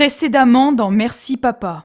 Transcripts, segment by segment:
Précédemment dans Merci Papa.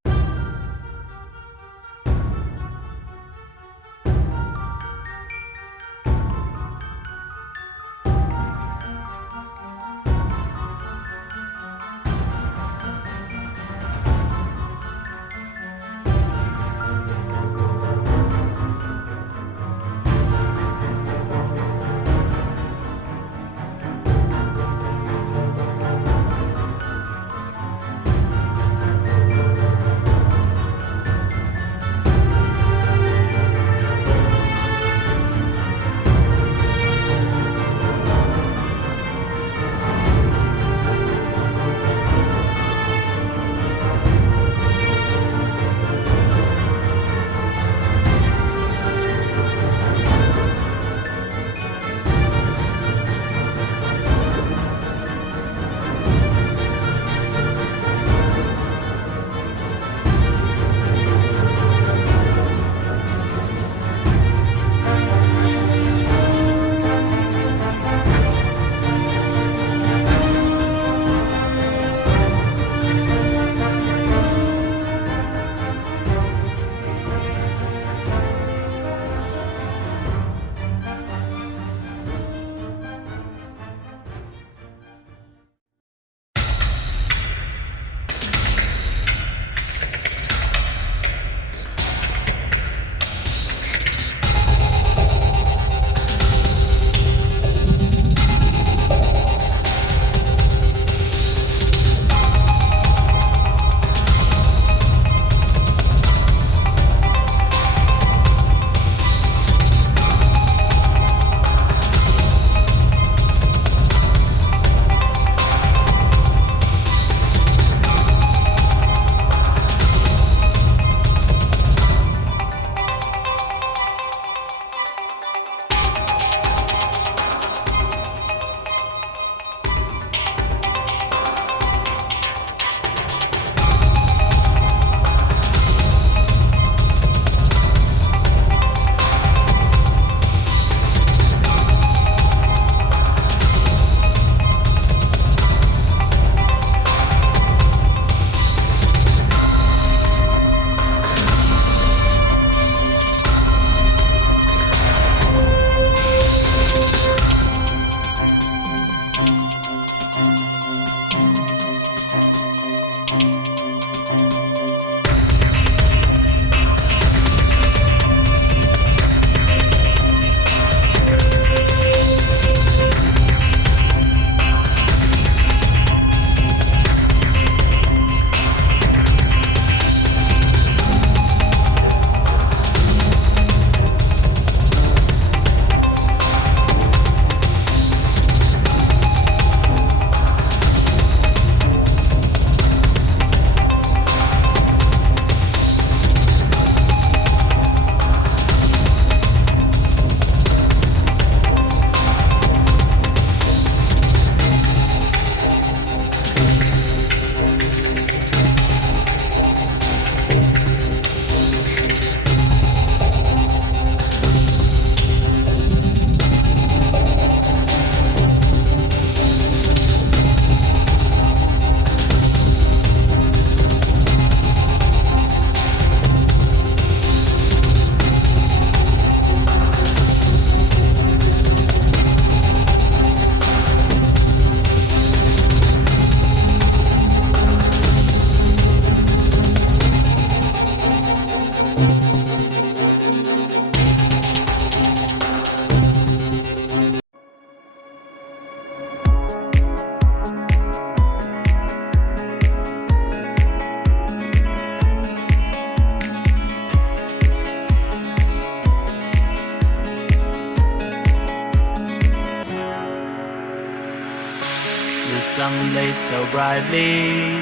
The sun blazed so brightly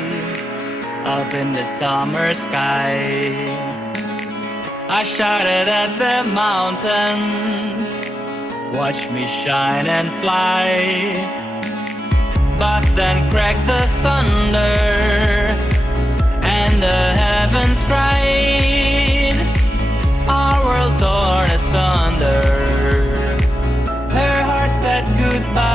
up in the summer sky. I shouted at the mountains, watch me shine and fly. But then cracked the thunder, and the heavens cried, our world torn asunder. Her heart said goodbye.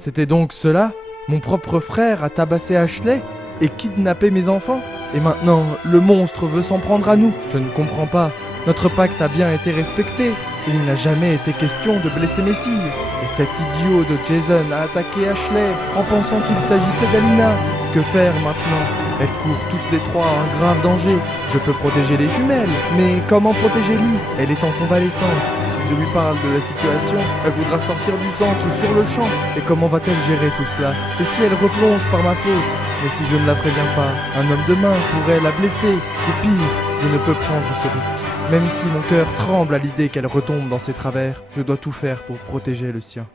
C'était donc cela? Mon propre frère a tabassé Ashley et kidnappé mes enfants? Et maintenant, le monstre veut s'en prendre à nous? Je ne comprends pas. Notre pacte a bien été respecté. Il n'a jamais été question de blesser mes filles. Et cet idiot de Jason a attaqué Ashley en pensant qu'il s'agissait d'Alina. Que faire maintenant? Elles courent toutes les trois à un grave danger. Je peux protéger les jumelles, mais comment protéger Lee? Elle est en convalescence. Si je lui parle de la situation, elle voudra sortir du centre sur le champ. Et comment va-t-elle gérer tout cela? Et si elle replonge par ma faute? Mais si je ne la préviens pas, un homme de main pourrait la blesser. Et pire, je ne peux prendre ce risque. Même si mon cœur tremble à l'idée qu'elle retombe dans ses travers, je dois tout faire pour protéger le sien.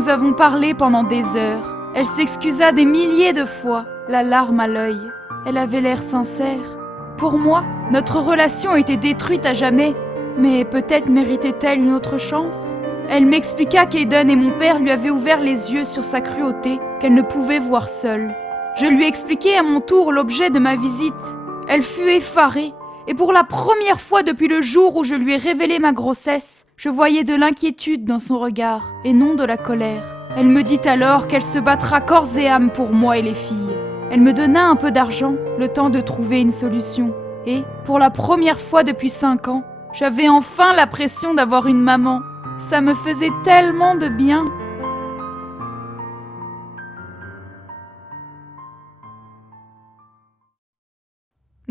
Nous avons parlé pendant des heures. Elle s'excusa des milliers de fois, la larme à l'œil. Elle avait l'air sincère. Pour moi, notre relation était détruite à jamais, mais peut-être méritait-elle une autre chance. Elle m'expliqua qu'Aiden et mon père lui avaient ouvert les yeux sur sa cruauté qu'elle ne pouvait voir seule. Je lui expliquai à mon tour l'objet de ma visite. Elle fut effarée, et pour la première fois depuis le jour où je lui ai révélé ma grossesse, je voyais de l'inquiétude dans son regard, et non de la colère. Elle me dit alors qu'elle se battra corps et âme pour moi et les filles. Elle me donna un peu d'argent, le temps de trouver une solution. Et, pour la première fois depuis 5 ans, j'avais enfin la pression d'avoir une maman. Ça me faisait tellement de bien.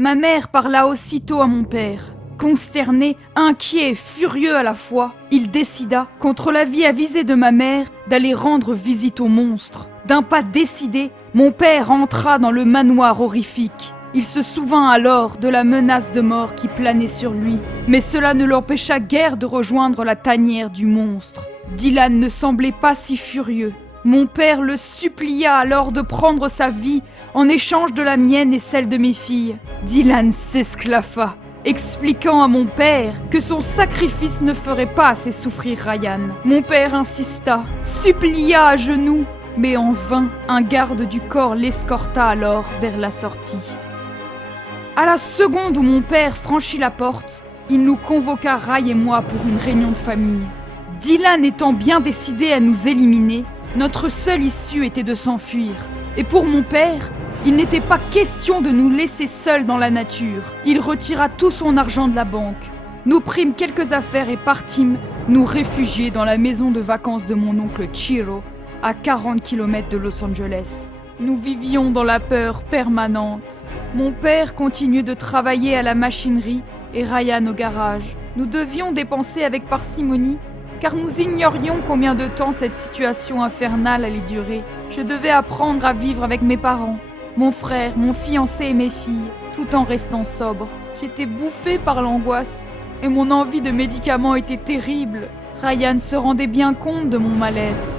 Ma mère parla aussitôt à mon père. Consterné, inquiet et furieux à la fois, il décida, contre l'avis avisé de ma mère, d'aller rendre visite au monstre. D'un pas décidé, mon père entra dans le manoir horrifique. Il se souvint alors de la menace de mort qui planait sur lui, mais cela ne l'empêcha guère de rejoindre la tanière du monstre. Dylan ne semblait pas si furieux. Mon père le supplia alors de prendre sa vie en échange de la mienne et celle de mes filles. Dylan s'esclaffa, expliquant à mon père que son sacrifice ne ferait pas assez souffrir Ryan. Mon père insista, supplia à genoux, mais en vain, un garde du corps l'escorta alors vers la sortie. À la seconde où mon père franchit la porte, il nous convoqua Ray et moi pour une réunion de famille. Dylan étant bien décidé à nous éliminer, notre seule issue était de s'enfuir. Et pour mon père, il n'était pas question de nous laisser seuls dans la nature. Il retira tout son argent de la banque. Nous prîmes quelques affaires et partîmes nous réfugier dans la maison de vacances de mon oncle Chiro, à 40 km de Los Angeles. Nous vivions dans la peur permanente. Mon père continuait de travailler à la machinerie et Ryan au garage. Nous devions dépenser avec parcimonie, car nous ignorions combien de temps cette situation infernale allait durer. Je devais apprendre à vivre avec mes parents, mon frère, mon fiancé et mes filles, tout en restant sobre. J'étais bouffée par l'angoisse, et mon envie de médicaments était terrible. Ryan se rendait bien compte de mon mal-être.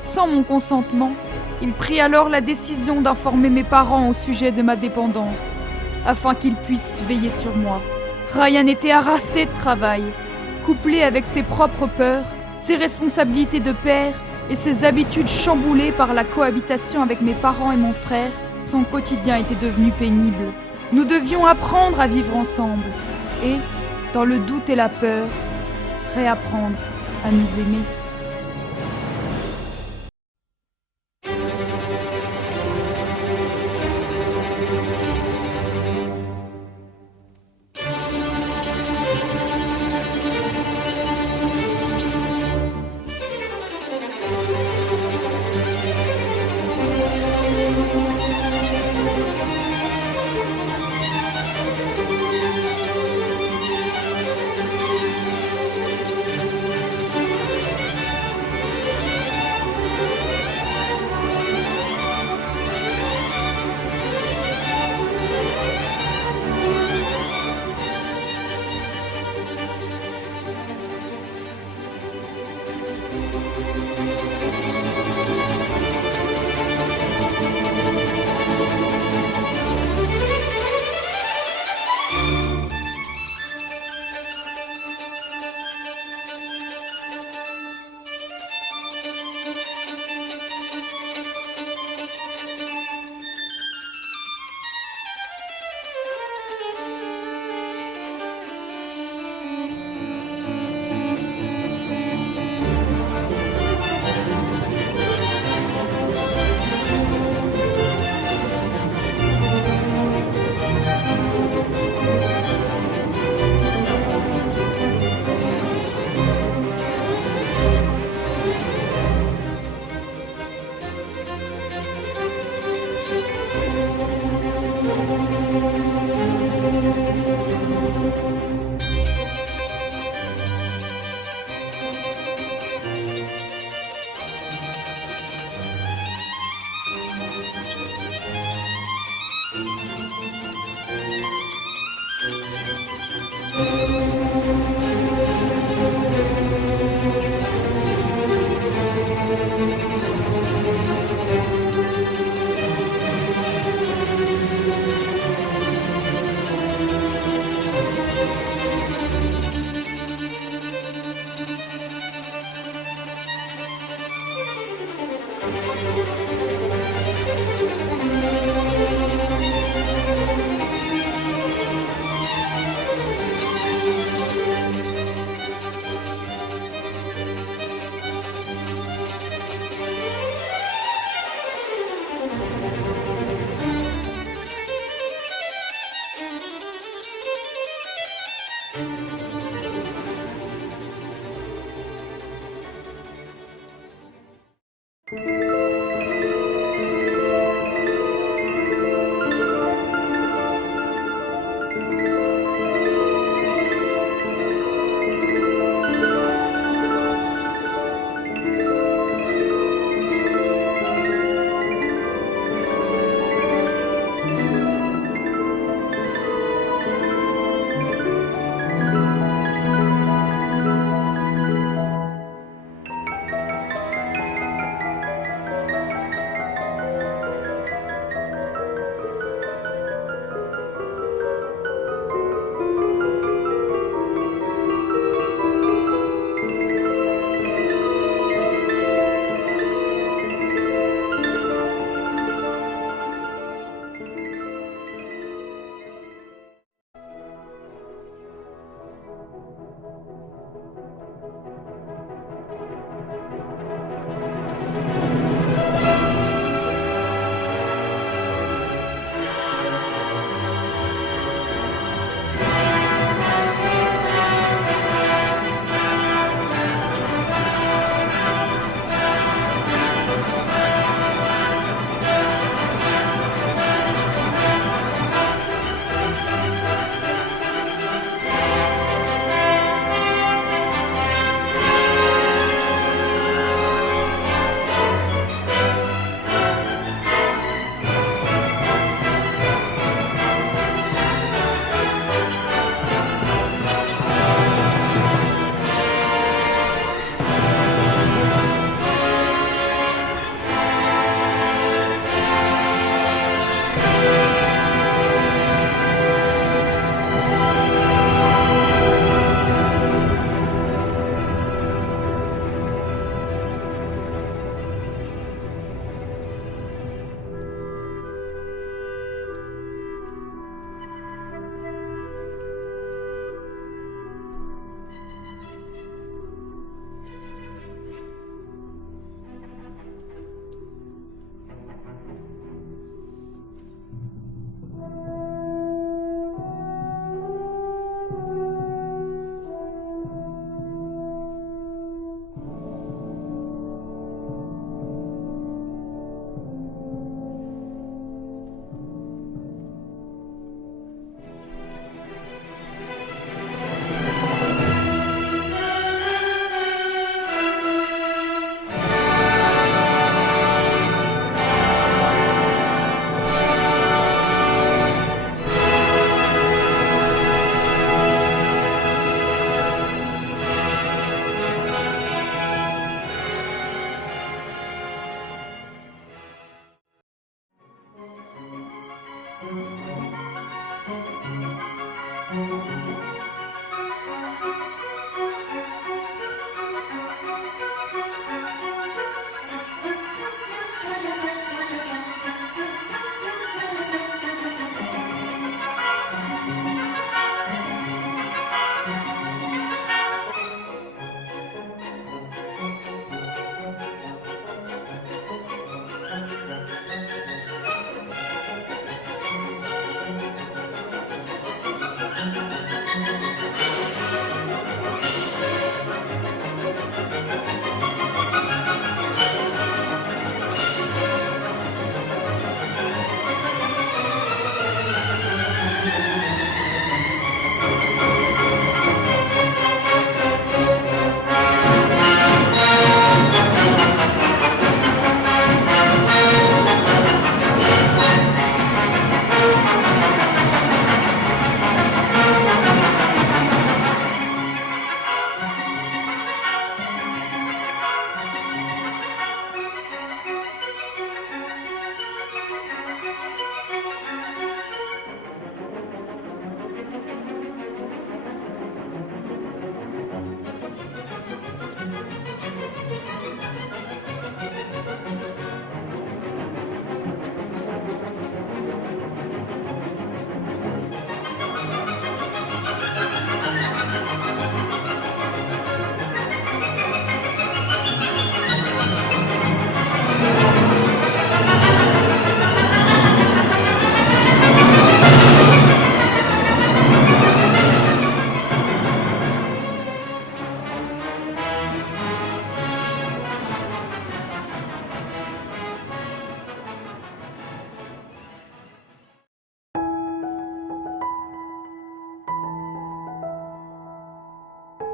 Sans mon consentement, il prit alors la décision d'informer mes parents au sujet de ma dépendance, afin qu'ils puissent veiller sur moi. Ryan était harassé de travail. Couplé avec ses propres peurs, ses responsabilités de père et ses habitudes chamboulées par la cohabitation avec mes parents et mon frère, son quotidien était devenu pénible. Nous devions apprendre à vivre ensemble et, dans le doute et la peur, réapprendre à nous aimer.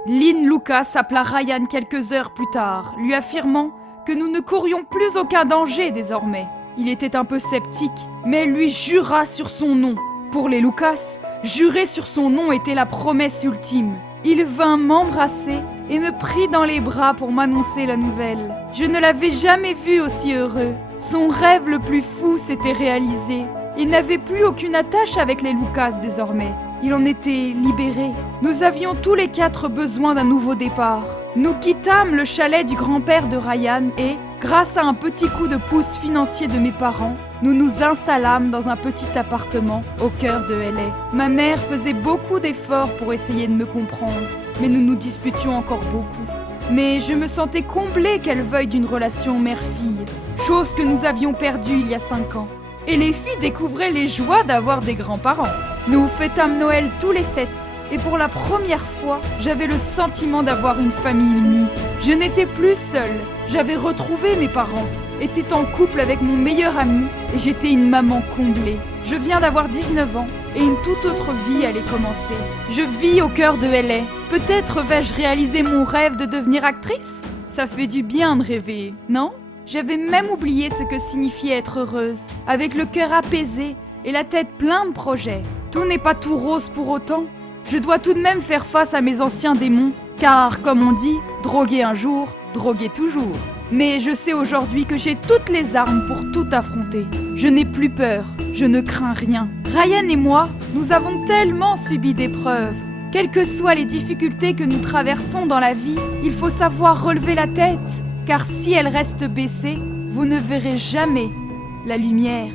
Lynn Lucas appela Ryan quelques heures plus tard, lui affirmant que nous ne courions plus aucun danger désormais. Il était un peu sceptique, mais elle lui jura sur son nom. Pour les Lucas, jurer sur son nom était la promesse ultime. Il vint m'embrasser et me prit dans les bras pour m'annoncer la nouvelle. Je ne l'avais jamais vu aussi heureux. Son rêve le plus fou s'était réalisé. Il n'avait plus aucune attache avec les Lucas désormais. Il en était libéré. Nous avions tous les quatre besoin d'un nouveau départ. Nous quittâmes le chalet du grand-père de Ryan et, grâce à un petit coup de pouce financier de mes parents, nous nous installâmes dans un petit appartement au cœur de LA. Ma mère faisait beaucoup d'efforts pour essayer de me comprendre, mais nous nous disputions encore beaucoup. Mais je me sentais comblée qu'elle veuille d'une relation mère-fille, chose que nous avions perdue il y a 5 ans. Et les filles découvraient les joies d'avoir des grands-parents. Nous fêtâmes Noël tous les 7, et pour la première fois, j'avais le sentiment d'avoir une famille unie. Je n'étais plus seule, j'avais retrouvé mes parents, était en couple avec mon meilleur ami, et j'étais une maman comblée. Je viens d'avoir 19 ans, et une toute autre vie allait commencer. Je vis au cœur de LA. Peut-être vais-je réaliser mon rêve de devenir actrice ? Ça fait du bien de rêver, non ? J'avais même oublié ce que signifiait être heureuse, avec le cœur apaisé et la tête pleine de projets. Tout n'est pas tout rose pour autant. Je dois tout de même faire face à mes anciens démons, car, comme on dit, droguer un jour, droguer toujours. Mais je sais aujourd'hui que j'ai toutes les armes pour tout affronter. Je n'ai plus peur, je ne crains rien. Ryan et moi, nous avons tellement subi d'épreuves. Quelles que soient les difficultés que nous traversons dans la vie, il faut savoir relever la tête, car si elle reste baissée, vous ne verrez jamais la lumière.